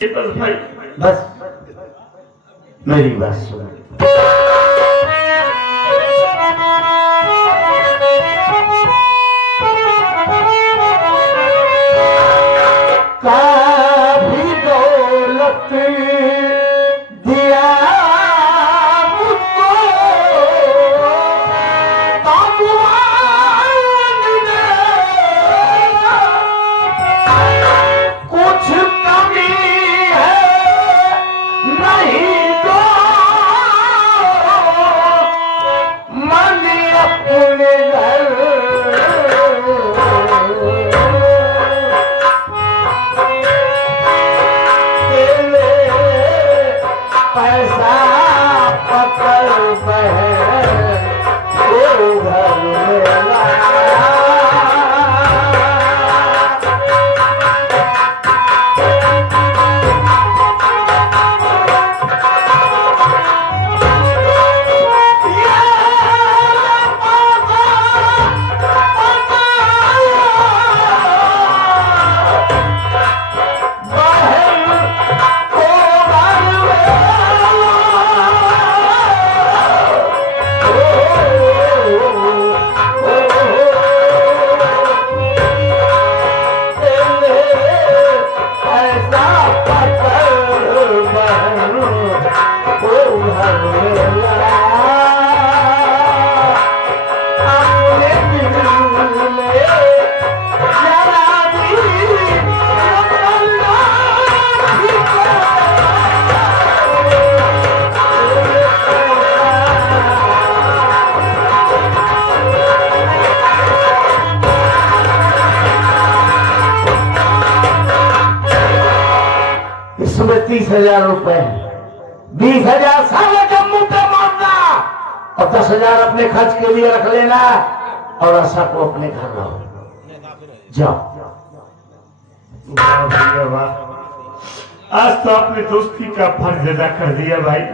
बस भाई, बस मेरी बात सुनो। काफी दौलत दिया मुझको भगवान ने, कुछ कमी है नहीं तो मन अपने घर पैसा पकड़ बहन ओ घर मेरा। इसमें 30,000 रुपए, 20,000 सारे जम्मू पे मारना और 10,000 अपने खर्च के लिए रख लेना और आशा को अपने घर रहो। जाओ। वाह भैया वाह, आज तो आपने दोस्ती का फर्ज अदा कर दिया भाई।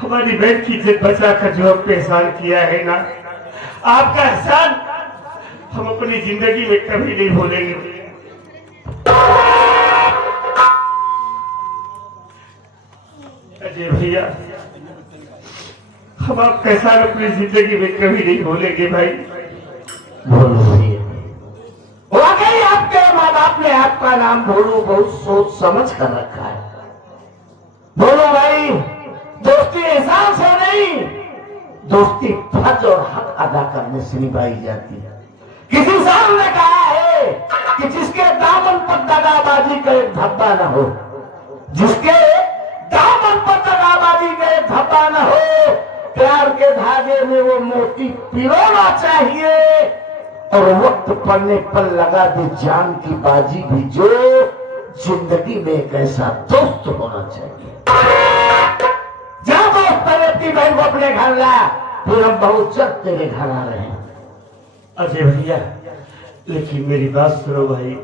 हमारी बहन की इज्जत बचा कर जो आपने एहसान किया है ना, आपका एहसान हम अपनी जिंदगी में कभी नहीं भूलेंगे। अजय भैया, हम आपका एहसान अपनी जिंदगी में कभी नहीं भूलेंगे भाई। बोलो भैया, वाकई आपके माँ बाप ने आपका नाम भोलू बहुत सोच समझ कर रखा है। बोलो भाई, दोस्ती एहसान से नहीं, दोस्ती फर्ज और हक अदा करने से निभाई जाती है। किसी साहब ने कहा है कि जिसके दामन पर दगाबाजी का एक धब्बा न हो, जिसके दामन पर दगाबाजी का एक धब्बा न हो, प्यार के धागे में वो मोती पिरोना चाहिए और वक्त पड़ने पर लगा दे जान की बाजी भी, जो जिंदगी में एक ऐसा दोस्त होना चाहिए। जा दोस्त, पहले अपनी बहन को अपने घर ला, फिर हम बहुत जल्द तेरे घर आ रहे हैं। अजय भैया, लेकिन मेरी बात सुनो भाई।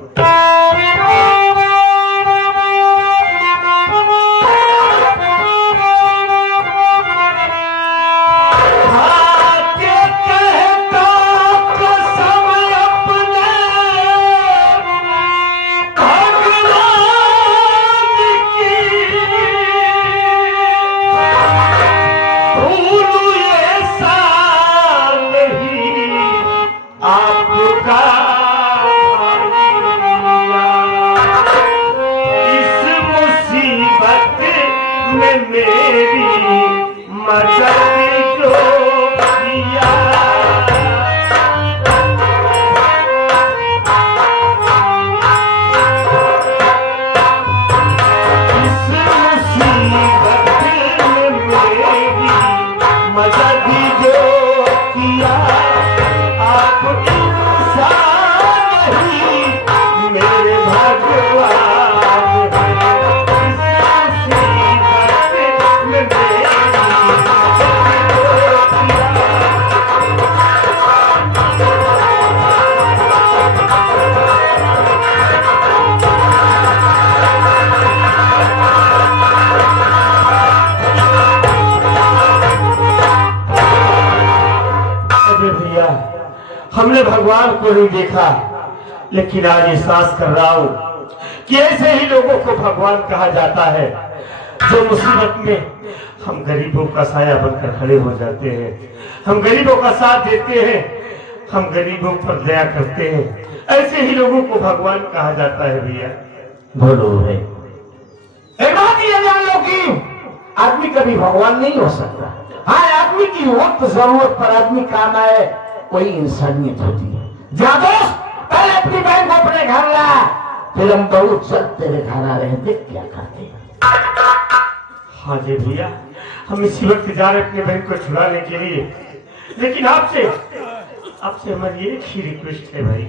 हमने भगवान को नहीं देखा, लेकिन आज एहसास कर रहा हूं कि ऐसे ही लोगों को भगवान कहा जाता है जो मुसीबत में हम गरीबों का साया बनकर खड़े हो जाते हैं, हम गरीबों का साथ देते हैं, हम गरीबों पर दया करते हैं, ऐसे ही लोगों को भगवान कहा जाता है भैया। बोलो भाई, एक बात ये जान लो कि आदमी कभी भगवान नहीं हो सकता। हाँ, आदमी की वक्त जरूरत पर आदमी काम आए, कोई इंसानियत होती है। जा दोस्त, पहले अपनी बहन को अपने घर ला, फिर हम दौड़ चल तेरे घर आ रहे हैं, देख क्या करते हैं। हाँ जी भैया, हम इसी वक्त जा रहे अपने बहन को छुड़ाने के लिए, लेकिन आपसे हमारी एक ही रिक्वेस्ट है भाई।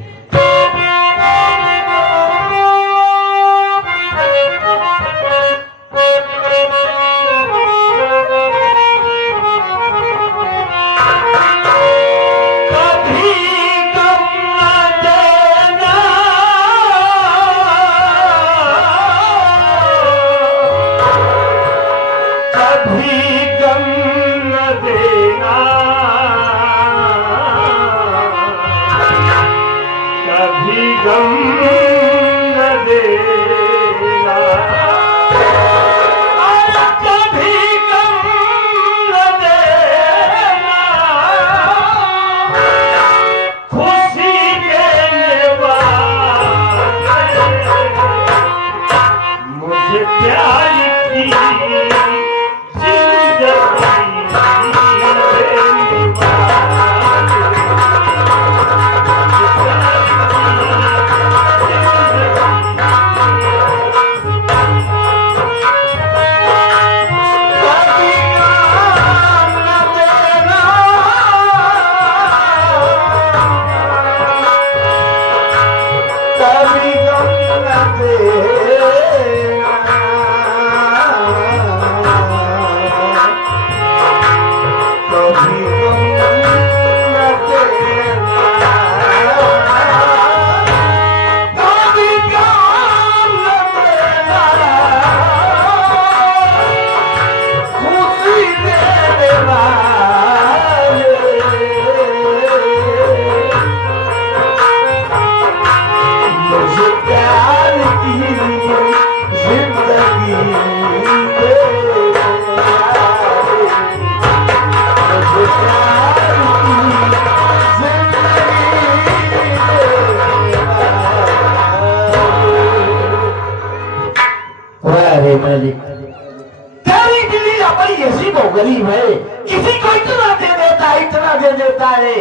तेरी दिली अपनी ऐसी तो गरीब है, किसी को इतना दे देता है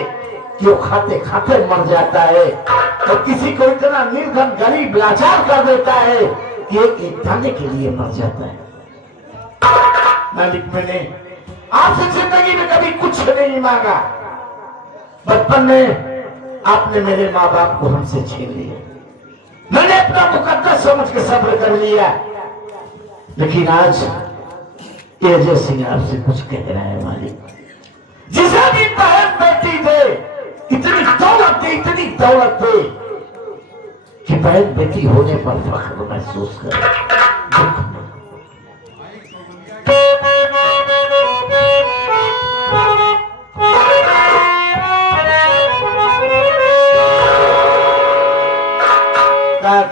कि वो खाते खाते मर जाता है, और किसी को इतना निर्धन गरीब लाचार कर देता है कि एक दाने के लिए मर जाता है। मालिक, मैंने आपसे जिंदगी में कभी कुछ नहीं मांगा। बचपन में आपने मेरे माँ बाप को हमसे छीन लिया, मैंने अपना मुकद्दस समझ के सब्र कर लिया, लेकिन आज तेजस सिंह आपसे कुछ कह रहा है मालिक। जिसे भी बहन बेटी दे, इतनी दौलत दे कि बहन बेटी होने पर फख्र महसूस करे, दुख नहीं।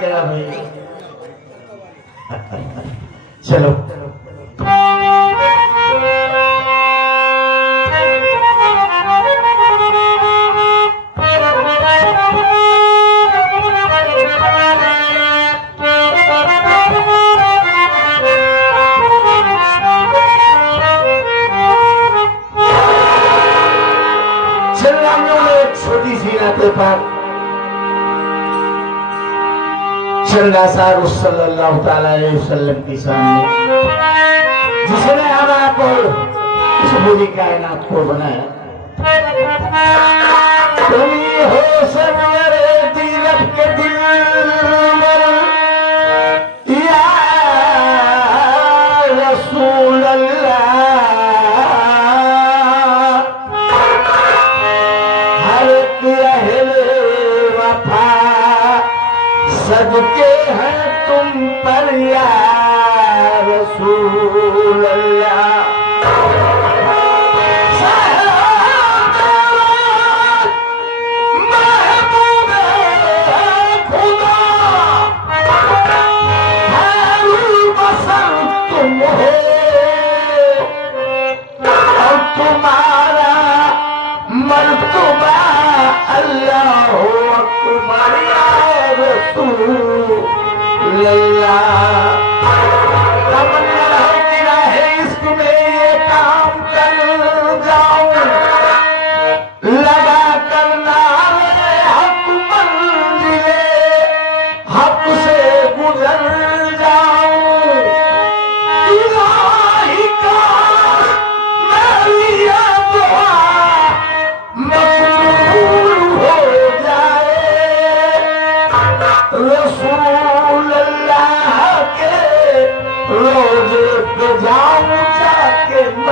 क्या भाई, चलो छोटी सी नाते पर सल्लल्लाहु अलैहि वसल्लम की सामने, जिसने हमारा इस पूरी कायनात को बनाया। तुम हो सब मेरे दिल के दिलबर, या रसूल अल्लाह, हर एक अहले वफा सदके हैं तुम पर या रसूल अल्लाह। महबूब खुदा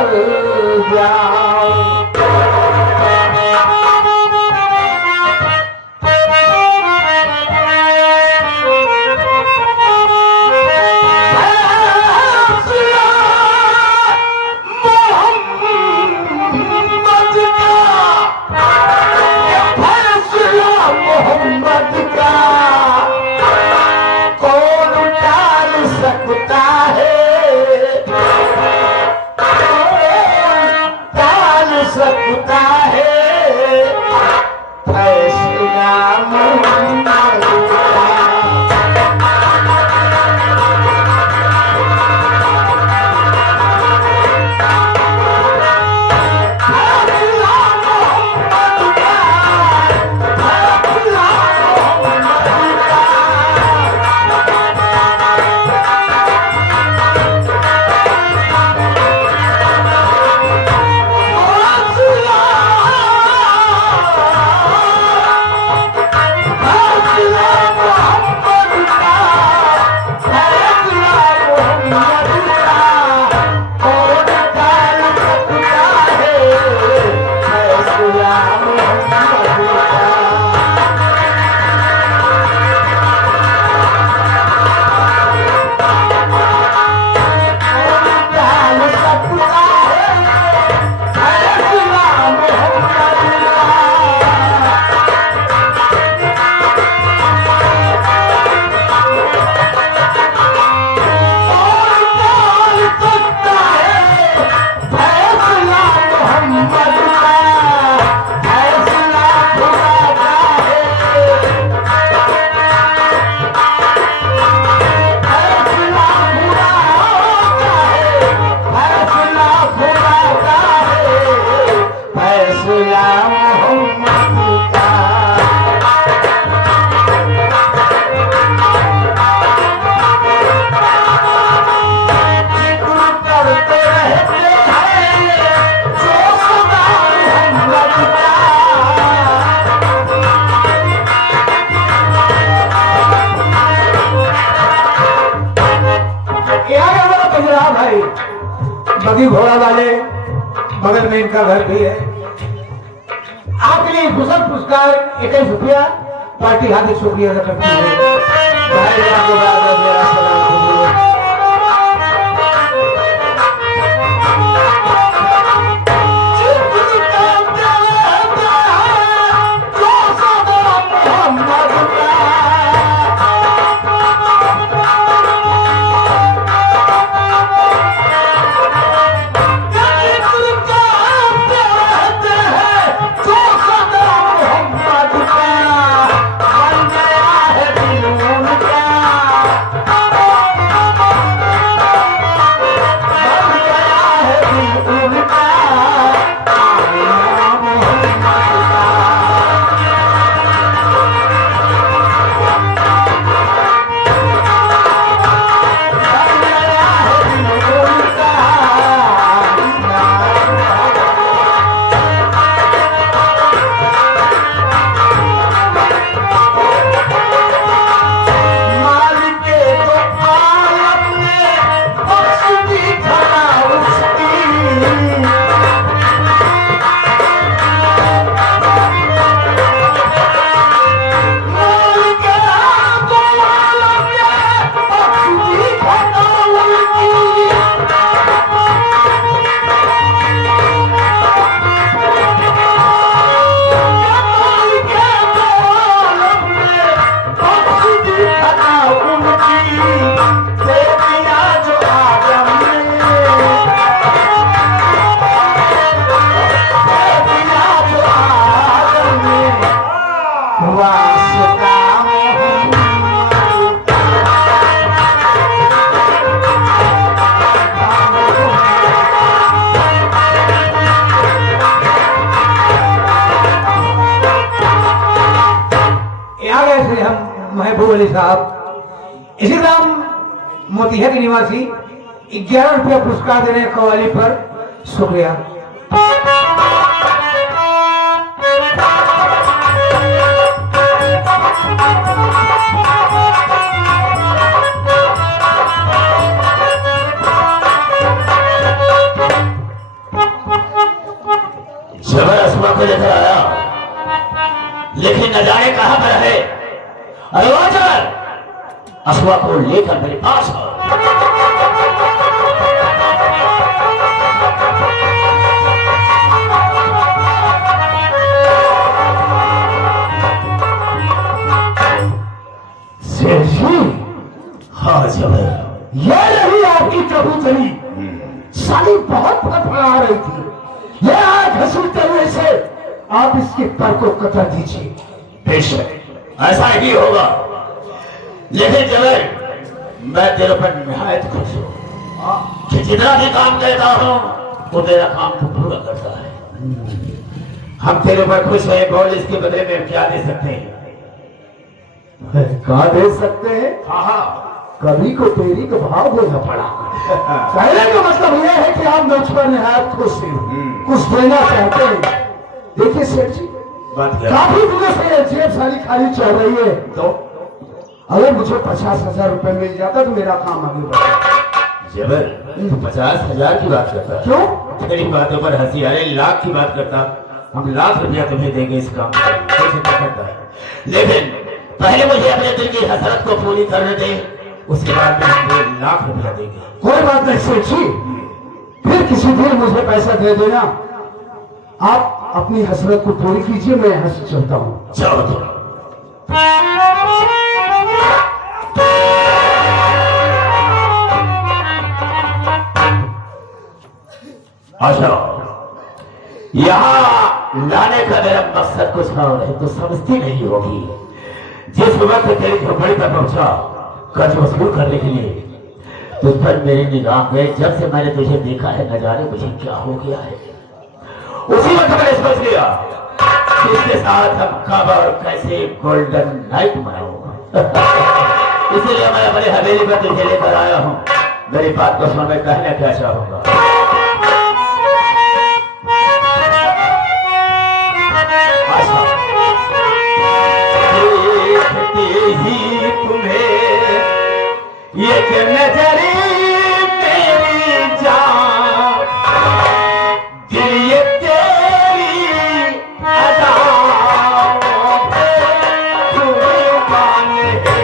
कर जाओ। मोहम्मद का कौन टाल सकता है, टाल सकता है फैसला मोहम्मद का। बगी घोड़ा वाले बगल में इनका घर भी है। आपके लिए कुशल पुरस्कार 21 रुपया पार्टी हार्दिक शुक्रिया अदा करती है। भाई आपको बार-बार मेरा सलाम। महबूब अली साहब इसी ग्राम मोतिहारी निवासी 11 रुपया पुरस्कार दे रहे हैं कव्वाली पर। शुक्रिया। को लेकर आया, लेकिन न जाने कहां पर है। अरे वाजर, अश्वा को लेकर मेरे पास आओ। हाँ जबर, ये रही आपकी कबूतरी। साली बहुत फड़फड़ा रही थी। ये आज घसीटते हुए से आप इसके पर को कतर दीजिए। बेशक ऐसा ही होगा, लेकिन जबर मैं तेरे पर निहायत खुश हूँ कि जितना भी काम कहता हूँ वो तेरा काम तो पूरा करता है। हम तेरे पर खुश हैं, बोल इसके बदले में क्या दे सकते हैं? कहा दे सकते हैं? हाँ, कभी को तेरी का भाव देना पड़ा। कहने का मतलब यह है कि आप मुझ पर निहायत खुश हैं, कुछ देना चाहते हैं। देखिए सेठ जी, काफी दिनों से ये जेब सारी खाली चल रही है, तो अगर मुझे 50,000 रुपए मिल जाता तो मेरा काम आगे बढ़ा। जबर, 50,000 की बात करता? क्यों? तेरी बातों पर हंसी आ रही। लाख की बात करता, हम लाख रुपया तुम्हें देंगे इस काम करता है। लेकिन पहले मुझे अपने दिल की हसरत को पूरी करने दे, उसके बाद में 1 लाख रुपया देंगे। कोई बात नहीं सेठ जी, फिर किसी दिन मुझे पैसा दे देना। आप अपनी हसरत को पूरी कीजिए, मैं यहाँ से चलता हूँ। चलो तो। अच्छा, यहाँ लाने का मेरा मकसद कुछ और है तो समझती नहीं होगी। जिस वक्त तेरी झोपड़ी पर पहुंचा कर्ज वसूल करने के लिए, तुझ पर मेरी निगाह गई। जब से मैंने तुझे देखा है, न जाने मुझे क्या हो गया है। उसी वक्त मैंने सोच लिया कि इसके साथ हम कब और कैसे गोल्डन नाइट मनाऊंगा। इसीलिए मैं अपनी हवेली पर तुझे लेकर आया हूँ। मेरी बात को सुन, मैं कहना क्या चाहूंगा। ही तुम्हें एक नजरी मेरी जान, दिल ये तेरी अदाओं पे कुर्बान है।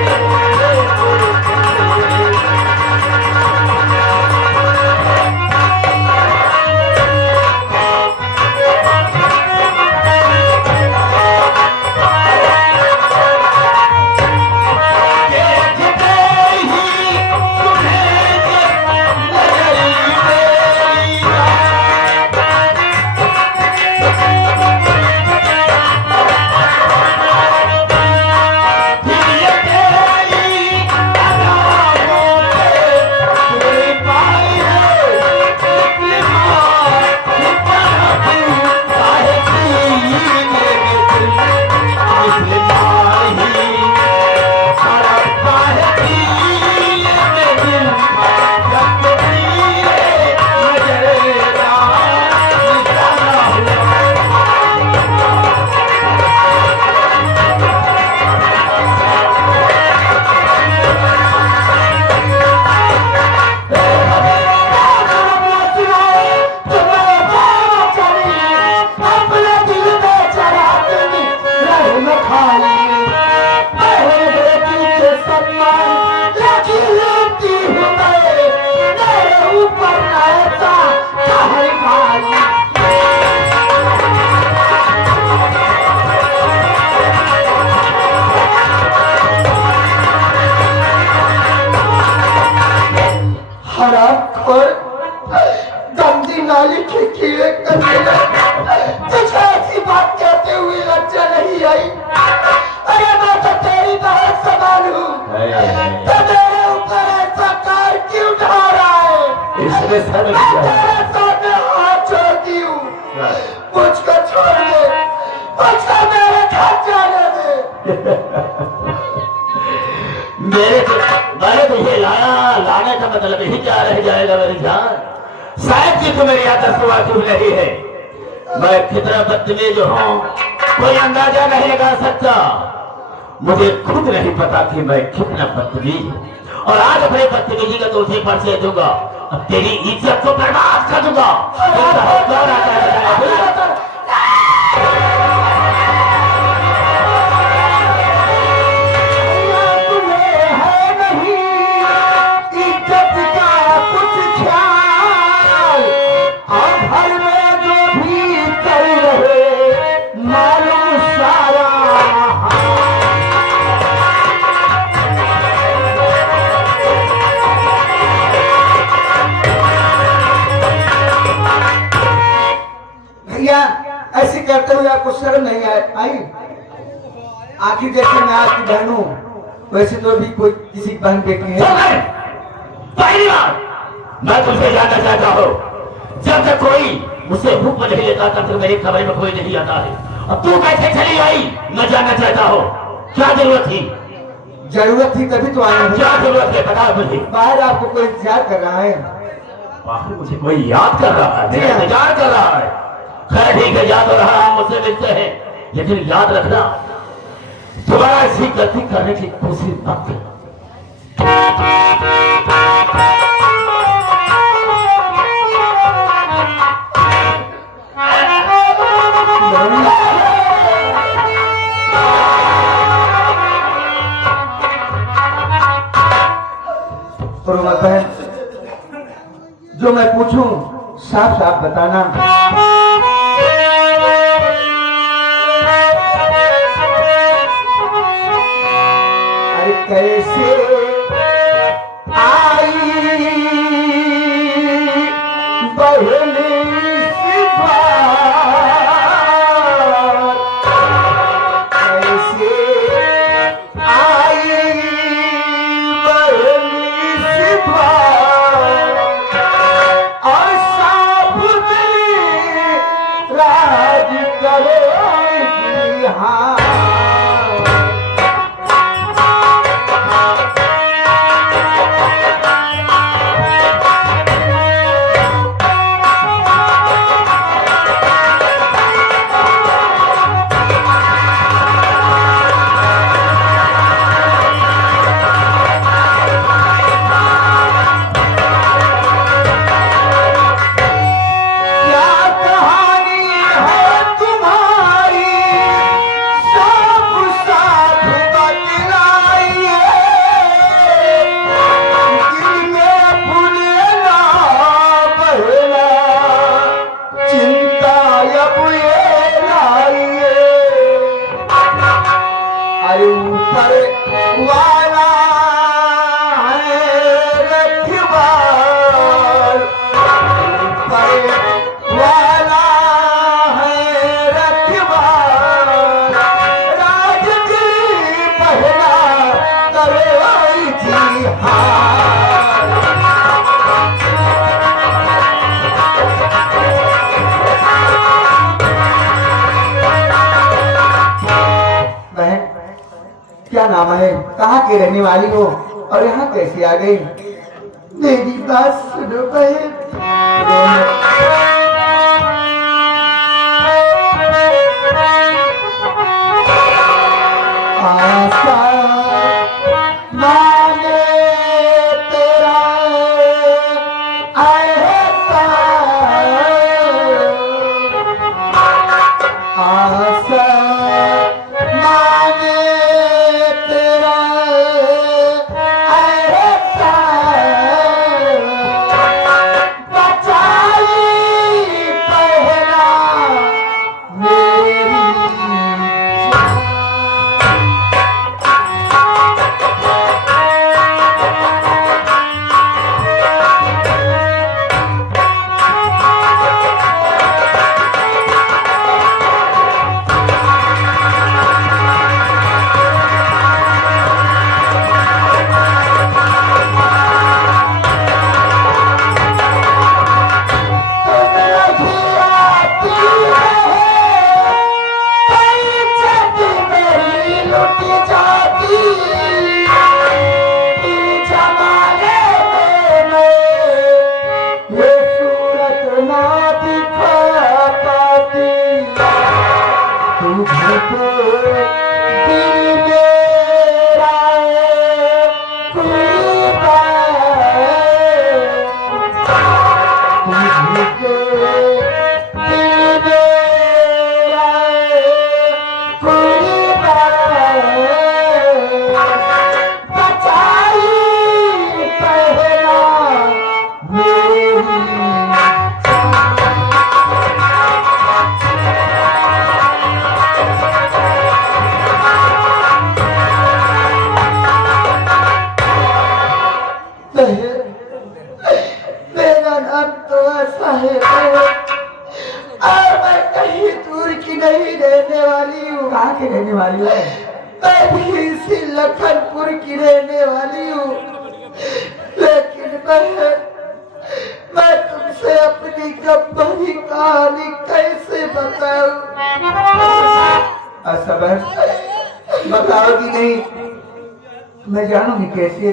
तुझे ऐसी बात कहते हुए लज्जा नहीं आई? अरे मैं तो तेरी बहन समान हूँ, तो मेरे ऊपर ऐसा कार क्यों ढा रहा है? इसमें सर मैं तेरे सामने हाथ जोड़ती हूँ, मुझको छोड़ दे, मुझको मेरे घर जाने दे। मैंने तुझे लाने का मतलब ही क्या रह जाएगा मेरी जान? शायद कि तुम्हें आदत वाकिफ नहीं है मैं कितना बदतमीज हूँ, कोई अंदाजा नहीं लगा सकता। मुझे खुद नहीं पता कि मैं कितना बदतमीज हूँ, और आज अपने बदतमीजी का तुझे परिचय दूंगा, अब तेरी इज्जत को बर्बाद कर दूंगा। ऐसे करते हुए आपको शर्म नहीं आई? आखिर जैसे मैं आपकी बहन हूँ वैसे तो भी कोई किसी की बहन बेटी है। पहली बार मैं तुमसे जानना चाहता हूँ, जब तक कोई मुझसे हुक्म नहीं लेता तब तक मेरी खबर में कोई नहीं आता है। अब तू कैसे चली आई मैं जानना चाहता हूँ, क्या जरूरत थी? जरूरत थी तभी तो आए हैं। क्या जरूरत है बता मुझे। बाहर आपको कोई इंतजार कर रहा है। बाहर मुझे कोई याद कर रहा है, मेरा इंतजार कर रहा है। खैर ठीक है, याद हो रहा है, मुझसे मिलते हैं, लेकिन याद रखना दोबारा ऐसी गलती करने की कोशिश मत करना। बहन, जो मैं पूछूं साफ साफ बताना। अरे कैसे आई बहन इस बार, कैसे आई बहन इस बार, और साफ दिली राज करेगी। हाँ क्या नाम है, कहाँ की रहने वाली हो और यहाँ कैसे आ गई? मेरी बात सुनो बहन। आशा माने तेरा ऐसा, आशा माने तेरा ऐसा, बचाई पहला मेरी मेरा नाम तो ऐसा है और मैं कहीं दूर की रहने वाली हो? मैं भी इसी लखनपुर की रहने वाली हूँ, लेकिन मैं तुमसे अपनी गब्बरी कहानी कैसे बताऊं? ऐसा बहन बताओगी नहीं? मैं जानूंगी कैसे?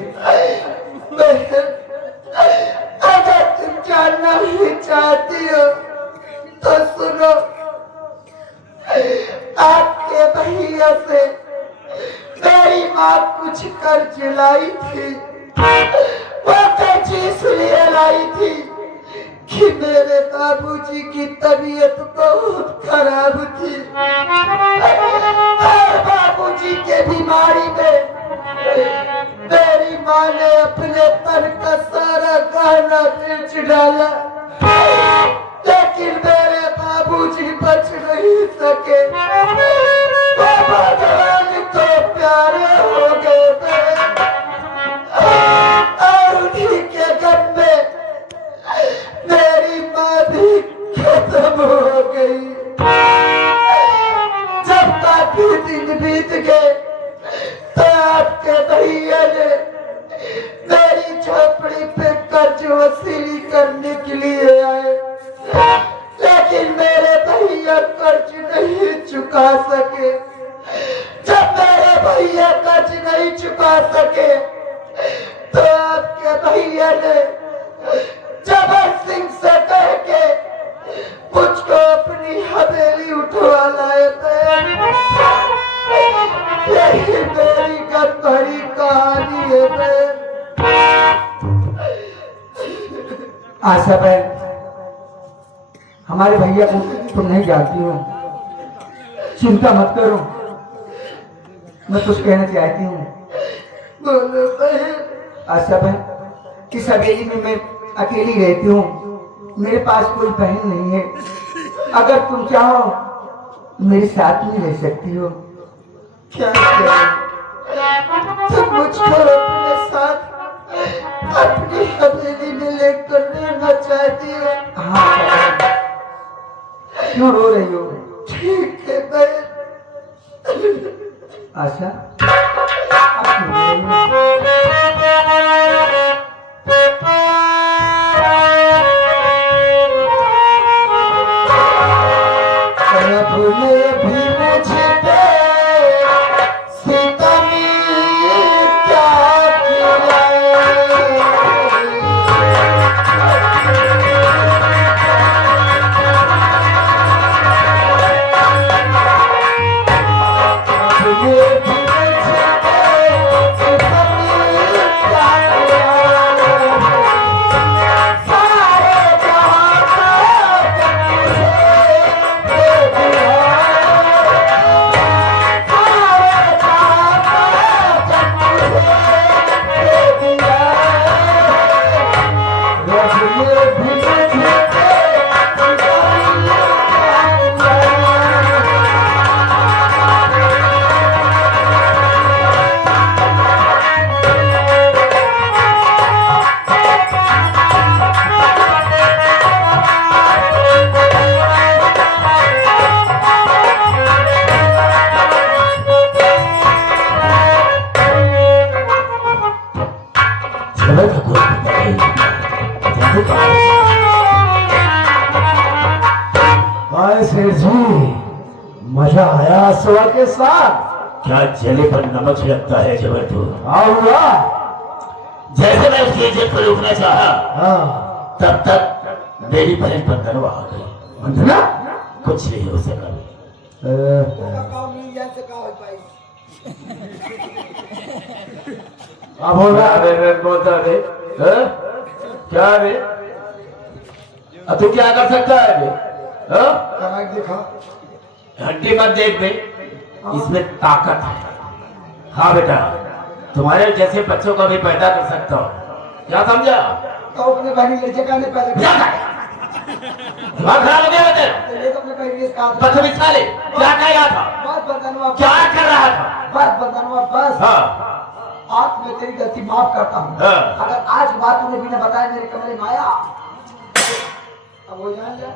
अगर तुम जानना ही चाहती हो तो सुनो। आपके भैया से मेरी माँ कुछ कर्ज लाई थी। वो कर्ज इसलिए लाई थी कि मेरे बाबूजी की तबीयत बहुत खराब थी और बाबूजी के बीमारी में मेरी माँ ने अपने तन का सारा गहना बेच डाला, लेकिन मेरे बाबूजी बच नहीं सके। वो भगवान को प्यारे हो गए और उन्हीं के गम में मेरी माँ भी खत्म हो गई। जब काफी दिन बीत गए तो आपके भैया ने मेरी झोपड़ी पे कर्ज वसूली करने के लिए आए, लेकिन मेरे भैया कर्ज नहीं चुका सके। जब मेरे भैया कर्ज नहीं चुका सके तो आपके भैया ने जबर सिंह से कह के मुझको अपनी हवेली उठवा लाए थे। यही मेरी गब्बरी कहानी है। आशा बहन, हमारे भैया को तुम नहीं जानती हो, चिंता मत करो, मैं कुछ कहना चाहती हूँ। बोलो बहन। आशा बहन, इस हवेली में मैं अकेली रहती हूँ, मेरे पास कोई बहन नहीं है। अगर तुम चाहो मेरे साथ में रह सकती हो। क्या तुम मुझको अपने साथ अपनी हवेली में लेकर रहना चाहती हो? हाँ। क्यों रो रही हो? ठीक है बहन। आशा, अब क्यों रो रही हो? भूले भी मुझे पे सितमी क्या किया? भूले भी मुझे पे सितमी क्या किया? सारे जहां का सेठ जी, मजा आया सुआ के साथ। क्या जले पर नमक छिड़कता है जबरदू? हुआ जैसे मैं उसकी इज्जत को रोकना चाहा, हाँ। तब तक मेरी बहन पर दरवा आ गई। वंदना कुछ नहीं हो सका। अब हो रहा है बोलता रे, क्या रे? अब तू क्या कर सकता है बे? देखा हड्डी मत देख बे, इसमें ताकत है। हाँ बेटा, तुम्हारे जैसे बच्चों को भी पैदा कर सकता हो। क्या समझा? तो अपने भाई ले जगाने पहले दिमाग खराब हो गया तेरा? तो अपने भाई ने कहा बदतमीज साले, क्या कह रहा था? बात बताना, क्या कर रहा था? बात बताना बस। हाँ। आज मैं तेरी गलती माफ करता हूँ। हाँ। अगर आज बात तूने बिना बताए मेरे कमरे में आया, अब वो जान जा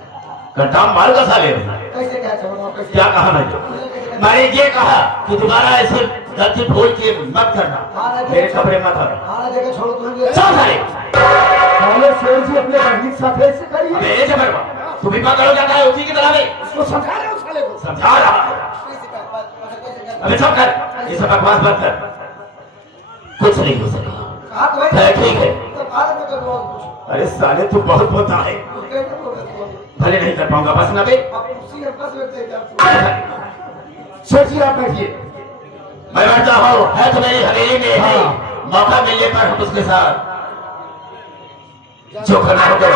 कटाम मार का साले। कैसे क्या छोड़ना, कैसे क्या कहा मैं? कैसे मैंने ये कहा कि दोबारा ऐसे गलती भूल के मत करना, मेरे कमरे मत आना। खाना देकर छोड़ो तुम्हें। सब सारे पहले शेर जी अपने बहनी के साथ ऐसे करिए। मेरे जबरवा तू भी पागल हो जाता है उसी की तरह में। उसको समझा रहे हो साले को। समझा रहा हूं। अबे चुप कर, ये सब बकवास बंद कर। कुछ नहीं हो सका। कहा तो है, ठीक है। तो बाद में कर दो। अरे साले तू बहुत बोलता है। भले नहीं कर पाऊंगा, बस ना बे। आप उसी के पास बैठते हैं। सोचिए आप बैठिए। मैं बैठता हूँ, है तो मेरी हवेली में ही। मौका मिलने पर हम उसके साथ जो करना होगा